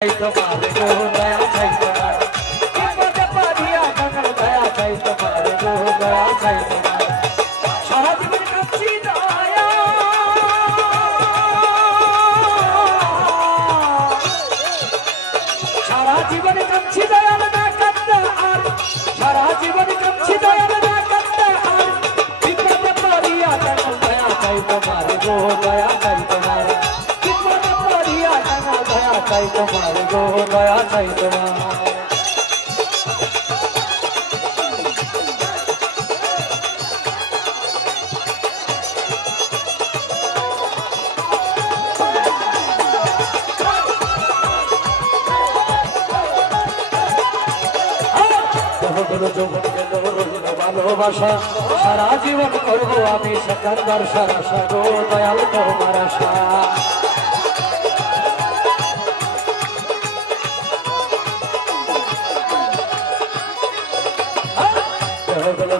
तुम्हारे को दया चाही तुम्हारे किस्मत पारिया कंगन दया चाही तुम्हारे को दया चाही तुम्हारे सारा जीवन कच्ची दया सारा जीवन कच्ची दया ना करते आर सारा जीवन कच्ची दया ना करते आर किस्मत पारिया कंगन दया चाही तुम्हारे को दया चाही तुम्हारे चाही तुम्हारे को दया चाही तुम्हारे ভালোবাসা সারা জীবন করবো আমি সেখানকার সারা সাগো দয়াল তোমার আশা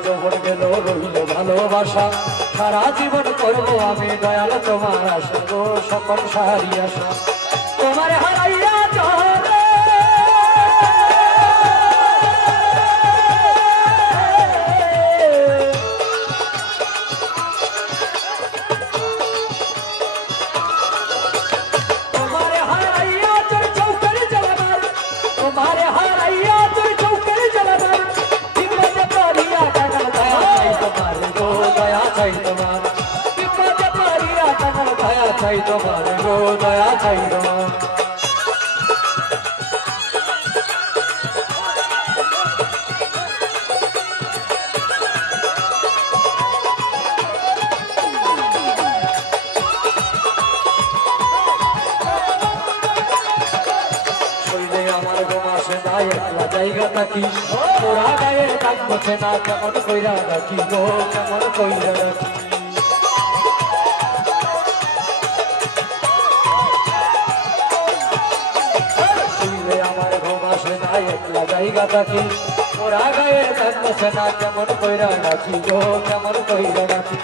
যৌবন গেল রইল ভালোবাসা সারা জীবন করবো আমি দয়াল তোমার আশা গো সকল সারি আশা তোমার হারাইয়া चाही तुम्हारे को दया चाही तुम्हारे শরীরে আমার গোমা সে নাই একলা জায়গা থাকি তোরা গায়ে কাজ করছে না কেমন কইরা রাখি গো কেমন কইরা রাখি একলা জায়গা থাকি ওরা গায়ে কাছে না কেমন কইরা রাখি গো কেমন কইরা রাখি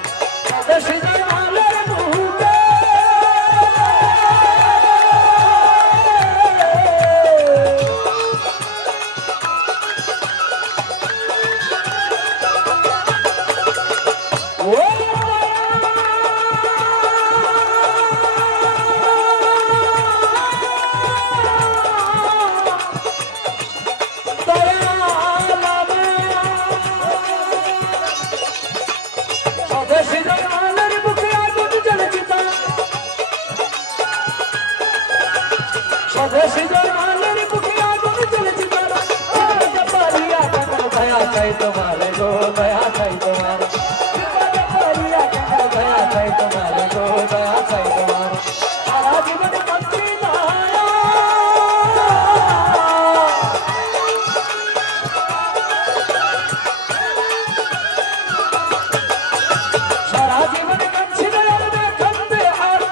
तुम्हारे को दया चाही तुम्हारे दया चाही तुम्हारे को दया चाही तुम्हारे सारा जीवन कच्ची दया सारा जीवन कच्ची दया ना करते हार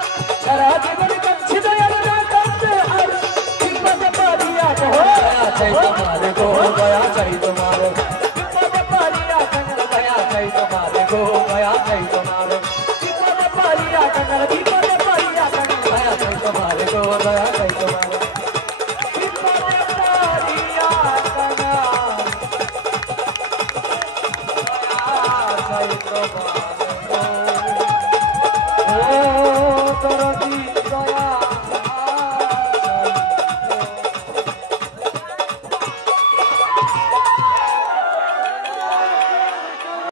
सारा जीवन कच्ची दया ना करते हार किस्मत पारिया को दया चाही तुम्हारे